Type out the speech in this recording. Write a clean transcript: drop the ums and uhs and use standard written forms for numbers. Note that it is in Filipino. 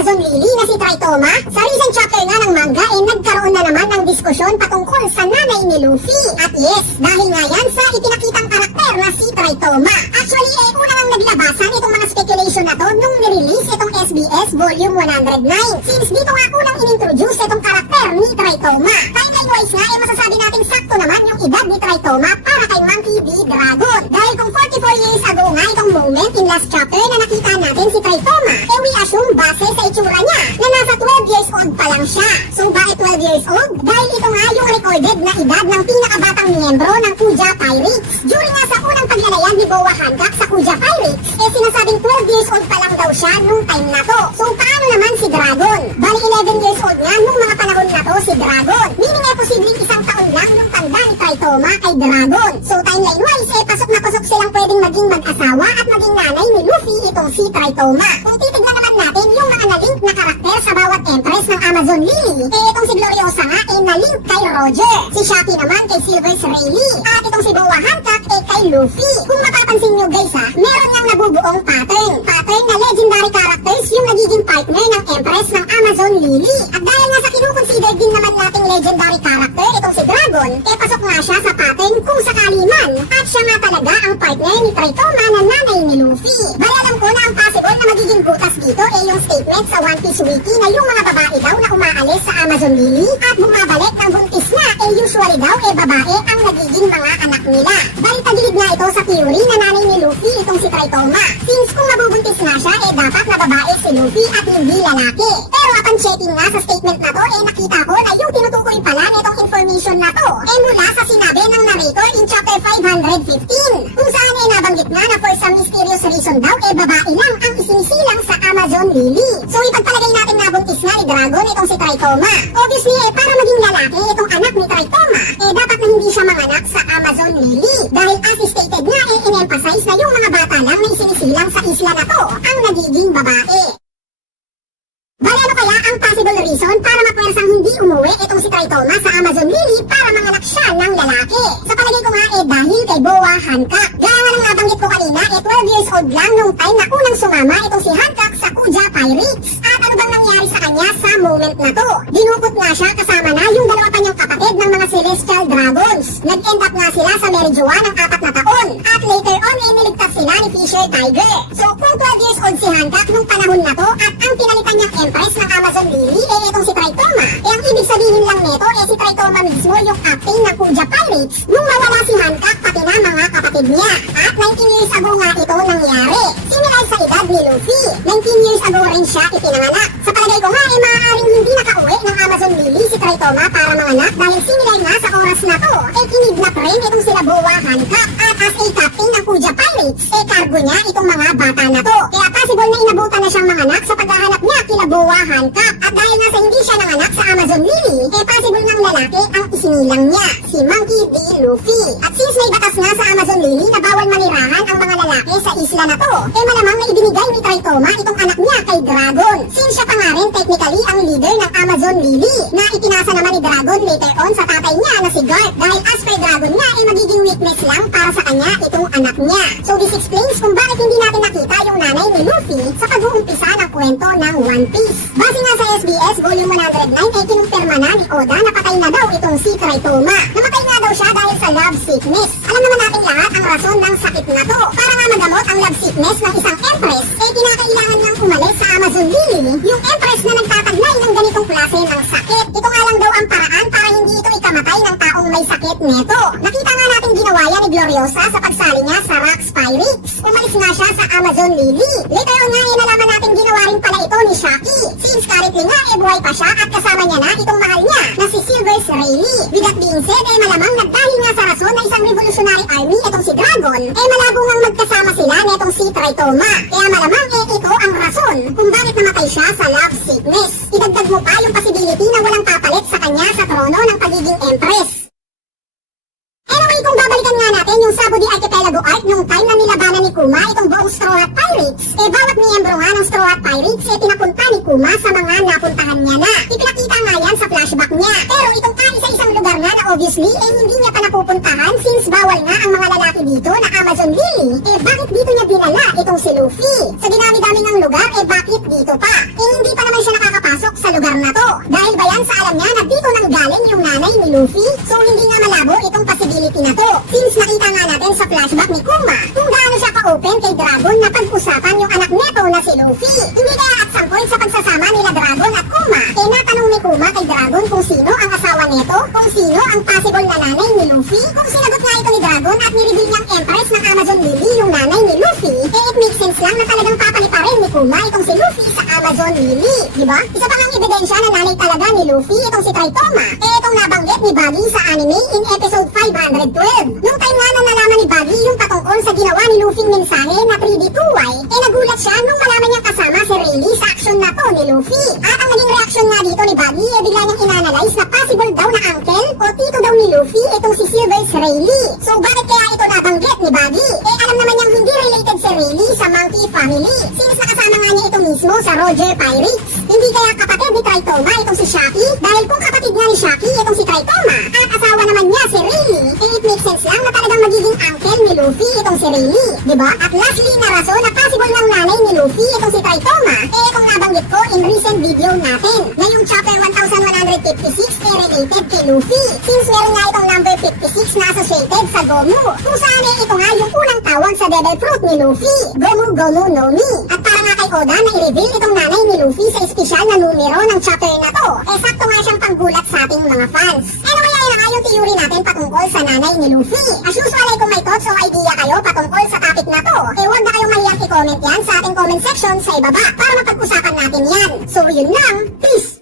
Amazon Lily na si Tritoma? Sa recent chapter nga ng manga nagkaroon na naman ng diskusyon patungkol sa nanay ni Luffy. At yes, dahil nga yan sa ipinakitang karakter na si Tritoma. Actually una nang naglabasan itong mga speculation na to nung nirelease itong SBS Volume 109. Since dito nga unang inintroduce itong karakter ni Tritoma. Timeline-wise nga masasabi natin sakto naman yung edad ni Tritoma para kay Monkey D. Dragon. Dahil kung 44 years ago nga itong moment in last chapter na nakita natin si Tritoma, we assume base sa itsura niya na nasa 12 years old pa lang siya. So bakit 12 years old? Dahil ito nga yung recorded na edad ng pinakabatang miyembro ng Kuja Pirates. During nga sa unang paglalayan ni Boa Hancock sa Kuja Pirates, sinasabing 12 years old pa lang daw siya nung time na to. So paano naman si Dragon? Bali 11 years old nga nung mga panahon na to si Dragon. Meaning posibleng isang taon lang yung tanda ni Tritoma kay Dragon. So timeline-wise pasok na pasok silang pwedeng maging mag-asawa at maging nanay ni Luffy itong si Tritoma. Kung titignan naman natin yung mga na-link na karakter sa bawat empress ng Amazon Lily, itong si Gloriosa nga na-link kay Roger. Si Shaki naman kay Silver's Rayleigh. At itong si Boa Hancock kay Luffy. Kung mapapansin nyo guys meron niyang nabubuong pattern. Pattern na legendary characters yung nagiging partner ng empress ng Amazon Lily. At dahil nga sa kinukonsider din naman nating legendary character itong si Dragon, pasok nga siya sa pattern kung sakali man. At siya nga talaga ang partner ni Tritoma na nanay ni Luffy. Bali alam ko na ang possible na magiging butas dito yung statement sa One Piece Wiki na yung mga babae daw na umaalis sa Amazon Lily at bumabalik ng buntis na usually daw babae ang nagiging mga anak nila. Bali tagilid nga ito sa theory na nanay ni Luffy itong si Tritoma. Since kung mabubuntis nga siya dapat na babae si Luffy at hindi lalaki. Pero upon checking nga sa statement na to nakita ko na yung tinutukoy pala nitong information na to mula sa sinabi ng narrator in chapter 515 kung saan nabanggit na for some mysterious reason daw babae lang ang isinisilang sa Amazon Lily. So ipagpalagay natin na buntis nga ni Dragon itong si Tritoma. Obviously para maging lalaki itong anak ni Tritoma dapat na hindi siya manganak sa Amazon Lily. Dahil as stated nga in-emphasize na yung mga bata lang na isinisilang sa isla na to ang nagiging babae. Bali ano kaya ang possible reason para mapwersang hindi umuwi itong si Tritoma sa Amazon Lily para manganak siya ng lalaki? Sa palagay ko nga dahil kay Boa Hancock. Gaya nga nang nabanggit ko kanina 12 years old lang nung time na unang sumama itong si Hancock sa Kuja Pirates. At ano bang nangyari sa kanya sa moment na to? Dinukot nga siya kasama na yung dalawa pa niyang kapatid ng mga Celestial Dragons. Nag-end up nga sila sa Merijoa ng 4 na taon. At later on niligtas sila ni Fisher Tiger. So kung 12 years old si Hancock nung panahon na to at ang pinalitan niyang empress ng Amazon Lily itong si Tritoma, ang ibig sabihin lang nito si Tritoma mismo yung captain ng Kuja Pirates nung mawala si Hancock pati na mga kapatid niya. At 19 years ago nga ito nangyari. Similar sa edad ni Luffy, 19 years ago rin siya ipinanganak. Sa palagay ko nga maaaring hindi nakauwi ng Amazon Lily si Tritoma para manganak dahil similar nga sa oras na to kinidnap rin itong sila Boa Hancock. At as a captain ng Kuja Pirates cargo niya itong mga bata na to. Kaya possible na inabutan na siyang manganak sa paghahanap niya kila Boa Hancock. At dahil nga sa hindi siya nanganak sa Amazon Lily possible ng lalaki ang isinilang niya, si Monkey D. Luffy. At since may batas nga sa Amazon Lily na bawal manirahan ang mga lalaki sa isla na to malamang na ibinigay ni Tritoma itong anak niya kay Dragon. Since siya pa nga rin technically ang leader ng Amazon Lily na ipinasa naman ni Dragon later on sa tatay niya na si Garp dahil as per Dragon niya magiging weakness lang para sa kanya itong anak niya. So this explains kung bakit hindi natin nakita yung nanay ni Luffy sa pag-uumpisa ng kwento ng One Piece. Base nga sa SBS Volume 109 kinumpirma na ni Oda na patay na daw itong si Tritoma. Namatay nga daw siya dahil sa love sickness. Alam naman natin lahat ang rason ng sakit na to. Para nga magamot ang love sickness ng isang empress kinakailangan niyang umalis sa Amazon Lily yung empress na nagtataglay ng ganitong klase ng sakit. Ito nga lang daw ang paraan para hindi ito ikamatay ng taong may sakit neto. Nakita nga natin ginawa yan ni Gloriosa sa pagsali niya sa Rocks Pirates. Umalis nga siya sa Amazon Lily. Later on nga nalaman natin ginawa rin pala ito ni Shaki. Since currently nga buhay pa siya at kasama niya na itong mahal niya na si Silver's Rayleigh. With that being said malamang nagdahil nga sa rason na isang revolutionary army itong si Dragon malabo ngang magkasama sila netong si Tritoma. Kaya malamang ito ang rason kung bakit namatay siya sa love sickness. Idagdag mo pa yung possibility na walang papalit sa kanya sa trono ng pagiging empress. Anyway, kung babalikan nga natin yung Sabudi Archipelago arc nung time na nilabanan ni Kuma itong buong Straw Hat Pirates, bawat miyembro nga ng Straw Hat Pirates pinapunta ni Kuma sa mga napuntahan niya na. Ipinakita nga yan sa flashback niya. Pero itong isa-isang lugar nga na obviously hindi niya pa napupuntahan since bawal nga ang mga lalaki dito na Amazon Lily. Bakit dito niya dinala itong si Luffy? Sa dinami-dami ng lugar, bakit dito pa? Hindi pa naman siya nakakapasok sa lugar na to. Dahil ba yan sa alam niya na dito nang galing yung nanay ni Luffy? So hindi nga malabo itong possibility na to. Since nakita nga natin sa flashback ni Kuma kung gaano siya ka-open kay Dragon na pag-usapan yung anak neto na si Luffy. Hindi kaya at some point sa pagsasama nila Dragon at Kuma, natanong ni Kuma kay Dragon kung sino ang asawa neto, kung sino ang possible na nanay ni Luffy. Kung sinagot nga ito ni Dragon at nireveal niyang Empress ng Amazon Lily yung nanay ni Luffy, it makes sense lang na talagang papaliparin ni Kuma itong si Luffy sa Amazon Lily, diba? Isa pa ngang ebidensya na nanay talaga ni Luffy itong si Traitoma, itong nabanggit ni Buggy sa anime in episode 512. Nung time nga na nalaman ni Buggy yung patungkol sa ginawa ni Luffy mensahe na 3D2Y, nagulat siya nung malaman niyang kasama si Rayleigh sa action na to ni Luffy. At ang naging reaction nga dito ni Buggy, bigla niyang inanalyze na possible daw na uncle o tito daw ni Luffy itong si Silver's Rayleigh. So bakit kaya ito nabanggit ni Buggy? Alam naman niyang hindi related si Rayleigh sa Monkey family since nakasama nga niya ito mismo sa Roger Pirates. Hindi kaya kapatid ni Traitoma itong si Shaki? Dahil kung kapatid nga ni Shaki itong si Traitoma at asawa naman niya si Rayleigh, it makes sense lang na talagang magiging uncle ni Luffy itong si Rayleigh, diba? At lastly na rason na possible ng nanay ni Luffy itong si Traitoma, itong nabanggit ko in recent video natin na yung chapter 1156 related kay Luffy since meron nga itong number 56 na associated sa Gomu kung saan ito nga yung unang tawag sa devil fruit ni Luffy, Gomu Gomu no Mi. At para nga kay Oda na i-reveal itong nanay ni Luffy sa espesyal na numero ng chapter na to, sakto nga siyang panggulat sa ating mga fans. Anyway, ayun na nga yung theory natin patungkol sa nanay ni Luffy. As usual ay kung may thoughts o idea kayo patungkol sa topic na to, huwag na kayong mahiyang i-comment yan sa ating comment section sa ibaba para mapag-usapan natin yan. So yun lang, peace!